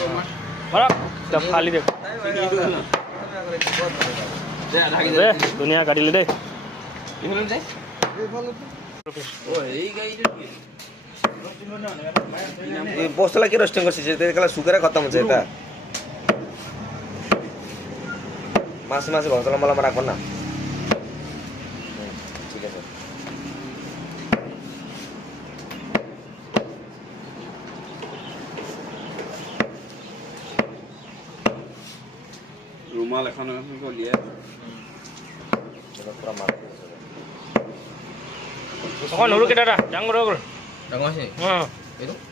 बड़ा जब खाली देखो दे दुनिया गाड़ी ले दे पोस्टला के रोस्टिंग करছিস এটা সুগারে খতম হচ্ছে এটা মাসে মাসে মশলা মশলা রাখবো না ঠিক আছে রুমাল এখন লিয়ে এটা পুরো মারা এখন নরু কেটাটা ডাঙর হল ডাঙর আছে হ্যাঁ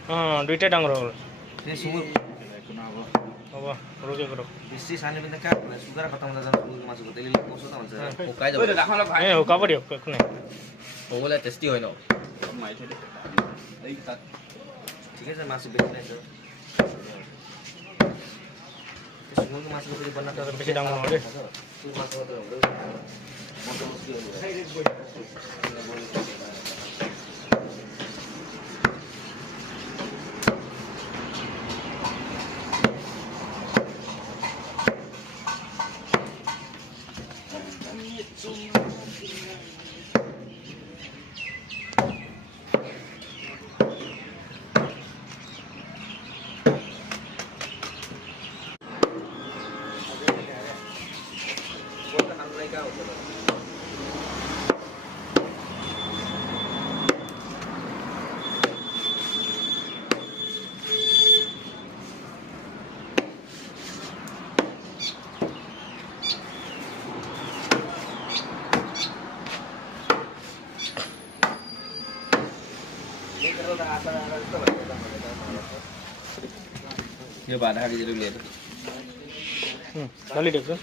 হ্যাঁ দুইটা ডাঙর হল এই সুগার বাবা রোজে করো বেশি সানি বিন্দা কা সুগার খতম হয়ে যাবে সুগার মাছ করতে লিলে কোসো না ও কাই যাবে হ্যাঁ ও কাপড় কোন ওগুলা টেস্টি হয় না মাই থৈ এই তাত ঠিক আছে মাছ বেশি নাই স্যার সুগার মাছ করে বানাতে হবে বেশি ডাঙর হবে মাছ হতে হবে মত মুশকিল হবে ये बाधा की जरूर ले डाली देखो